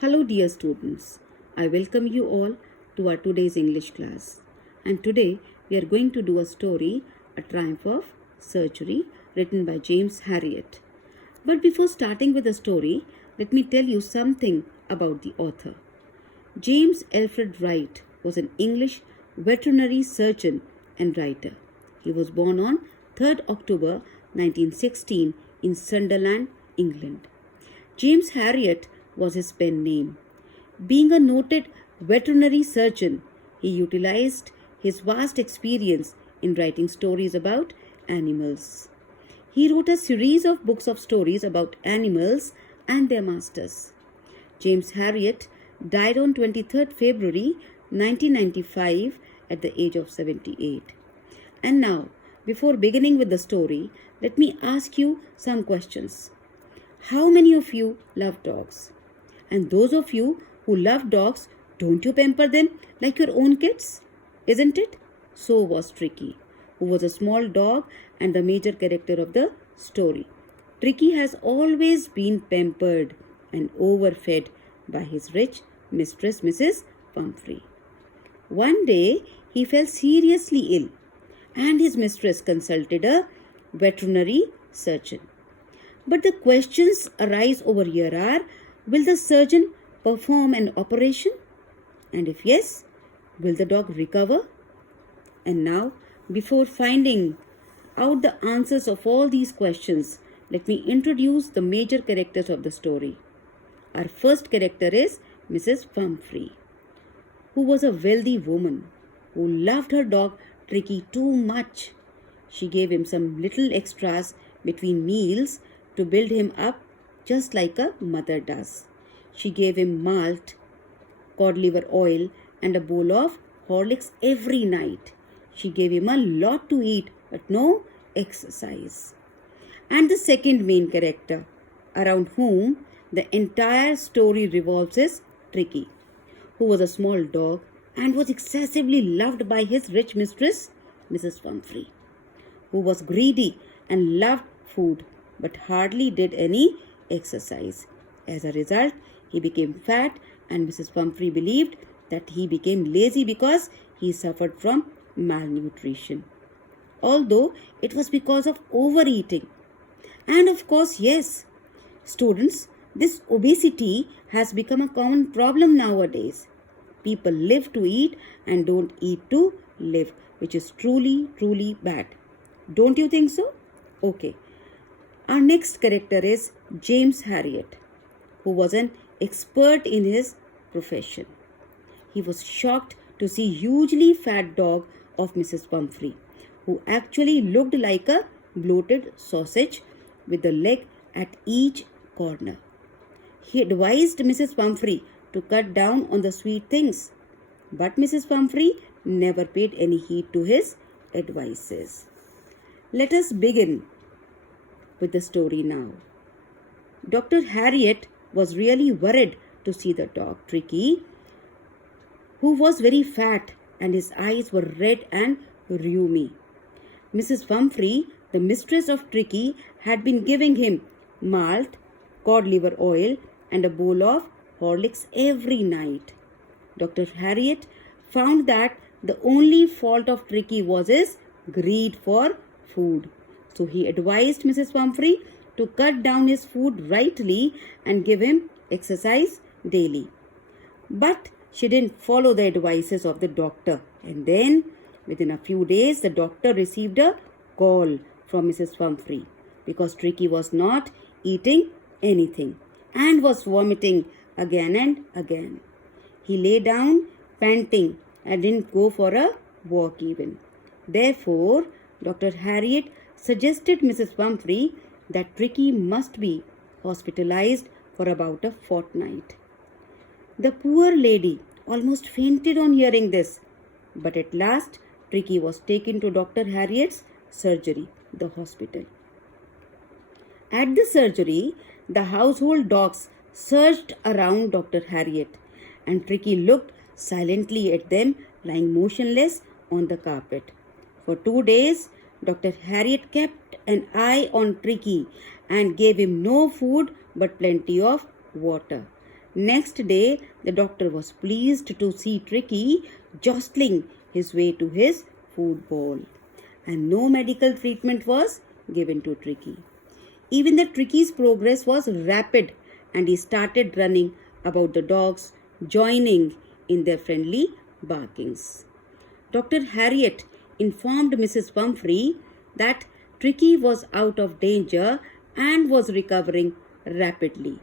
Hello dear students, I welcome you all to our today's English class. And today we are going to do a story, A Triumph of Surgery, written by James Herriot. But before starting with the story, let me tell you something about the author. James Alfred Wright was an English veterinary surgeon and writer. He was born on 3rd October 1916 in Sunderland, England. James Herriot was his pen name. Being a noted veterinary surgeon, he utilized his vast experience in writing stories about animals. He wrote a series of books of stories about animals and their masters. James Herriot died on 23rd February 1995 at the age of 78. And now, before beginning with the story, let me ask you some questions. How many of you love dogs? And those of you who love dogs, don't you pamper them like your own kids? Isn't it? So was Tricky, who was a small dog and the major character of the story. Tricky has always been pampered and overfed by his rich mistress, Mrs. Pumphrey. One day, he fell seriously ill, and his mistress consulted a veterinary surgeon. But the questions arise over here are, will the surgeon perform an operation? And if yes, will the dog recover? And now, before finding out the answers of all these questions, let me introduce the major characters of the story. Our first character is Mrs. Pumphrey, who was a wealthy woman who loved her dog Tricky too much. She gave him some little extras between meals to build him up just like a mother does. She gave him malt, cod liver oil, and a bowl of Horlicks every night. She gave him a lot to eat, but no exercise. And the second main character, around whom the entire story revolves, is Tricky, who was a small dog and was excessively loved by his rich mistress, Mrs. Pumphrey, who was greedy and loved food but hardly did any exercise. As a result, he became fat, and Mrs. Pumphrey believed that he became lazy because he suffered from malnutrition. Although it was because of overeating. And of course, yes, students, this obesity has become a common problem nowadays. People live to eat and don't eat to live, which is truly, truly bad. Don't you think so? Okay. Our next character is James Herriot, who was an expert in his profession. He was shocked to see hugely fat dog of Mrs. Pumphrey, who actually looked like a bloated sausage with a leg at each corner. He advised Mrs. Pumphrey to cut down on the sweet things, but Mrs. Pumphrey never paid any heed to his advices. Let us begin with the story now. Dr. Herriot was really worried to see the dog Tricky, who was very fat and his eyes were red and rheumy. Mrs. Pumphrey, the mistress of Tricky, had been giving him malt, cod liver oil, and a bowl of Horlicks every night. Dr. Herriot found that the only fault of Tricky was his greed for food. So he advised Mrs. Pumphrey to cut down his food rightly and give him exercise daily. But she didn't follow the advices of the doctor. And then, within a few days, the doctor received a call from Mrs. Pumphrey because Tricky was not eating anything and was vomiting again and again. He lay down panting and didn't go for a walk even. Therefore, Dr. Herriot suggested Mrs. Pumphrey that Tricky must be hospitalized for about a fortnight. The poor lady almost fainted on hearing this, but at last Tricky was taken to Dr. Herriot's surgery, the hospital. At the surgery, the household dogs surged around Dr. Herriot, and Tricky looked silently at them lying motionless on the carpet. For 2 days, Dr. Herriot kept an eye on Tricky and gave him no food but plenty of water. Next day, the doctor was pleased to see Tricky jostling his way to his food bowl, and no medical treatment was given to Tricky. Even the Tricky's progress was rapid, and he started running about the dogs, joining in their friendly barkings. Dr. Harriet informed Mrs. Pumphrey that Tricky was out of danger and was recovering rapidly.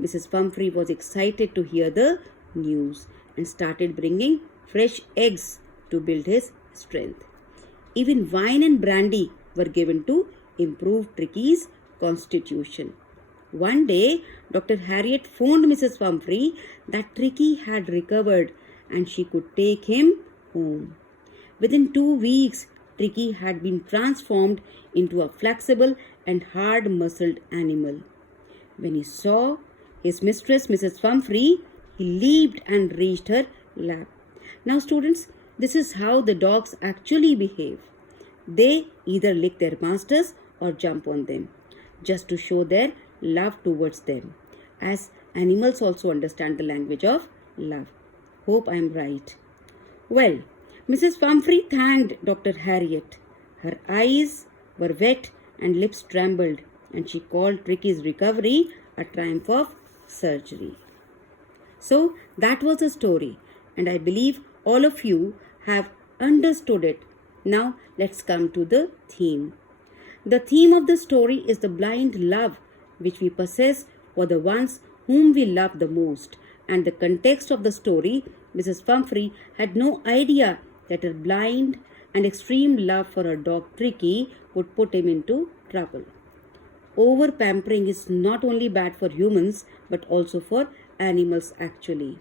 Mrs. Pumphrey was excited to hear the news and started bringing fresh eggs to build his strength. Even wine and brandy were given to improve Tricky's constitution. One day, Dr. Harriet phoned Mrs. Pumphrey that Tricky had recovered and she could take him home. Within 2 weeks, Tricky had been transformed into a flexible and hard-muscled animal. When he saw his mistress, Mrs. Pumphrey, he leaped and reached her lap. Now, students, this is how the dogs actually behave. They either lick their masters or jump on them, just to show their love towards them, as animals also understand the language of love. Hope I am right. Well, Mrs. Pumphrey thanked Dr. Harriet. Her eyes were wet and lips trembled, and she called Tricky's recovery a triumph of surgery. So that was a story, and I believe all of you have understood it. Now let's come to the theme. The theme of the story is the blind love which we possess for the ones whom we love the most. And the context of the story, Mrs. Pumphrey had no idea that her blind and extreme love for her dog Tricky would put him into trouble. Over pampering is not only bad for humans but also for animals actually.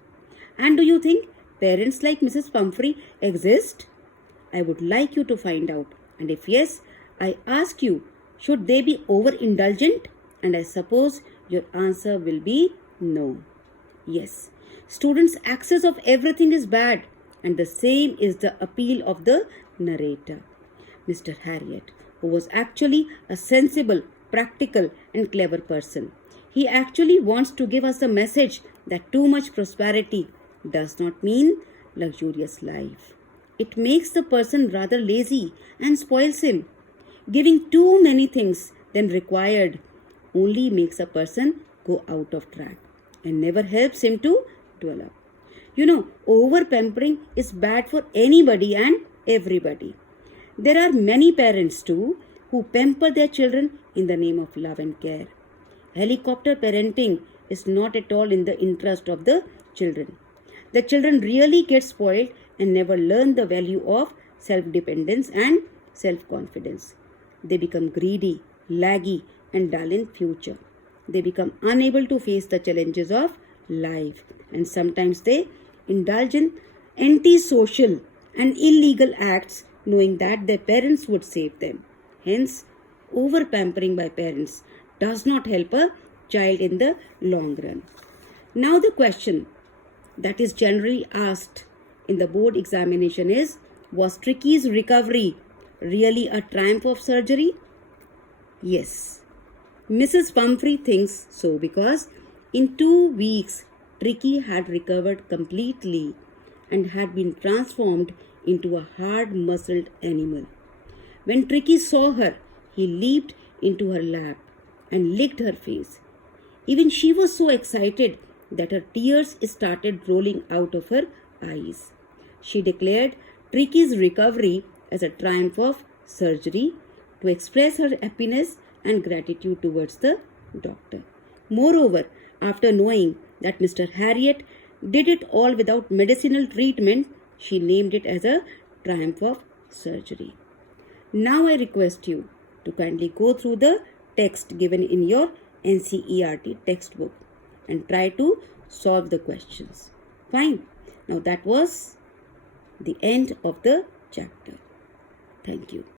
And do you think parents like Mrs. Pumphrey exist? I would like you to find out. And if yes, I ask you, should they be overindulgent? And I suppose your answer will be no. Yes, students' access of everything is bad, and the same is the appeal of the narrator, Mr. Harriet, who was actually a sensible, practical and clever person. He actually wants to give us a message that too much prosperity does not mean luxurious life. It makes the person rather lazy and spoils him. Giving too many things than required only makes a person go out of track and never helps him to develop. Over pampering is bad for anybody and everybody. There are many parents too who pamper their children in the name of love and care. Helicopter parenting is not at all in the interest of the children. The children really get spoiled and never learn the value of self-dependence and self-confidence. They become greedy, laggy and dull in future. They become unable to face the challenges of life, and sometimes they indulge in antisocial and illegal acts knowing that their parents would save them. Hence, over pampering by parents does not help a child in the long run. Now the question that is generally asked in the board examination is, was Tricky's recovery really a triumph of surgery? Yes. Mrs. Pumphrey thinks so because in 2 weeks Tricky had recovered completely and had been transformed into a hard-muscled animal. When Tricky saw her, he leaped into her lap and licked her face. Even she was so excited that her tears started rolling out of her eyes. She declared Tricky's recovery as a triumph of surgery to express her happiness and gratitude towards the doctor. Moreover, after knowing that Mr. Harriet did it all without medicinal treatment, she named it as a triumph of surgery. Now I request you to kindly go through the text given in your NCERT textbook and try to solve the questions. Fine. Now that was the end of the chapter. Thank you.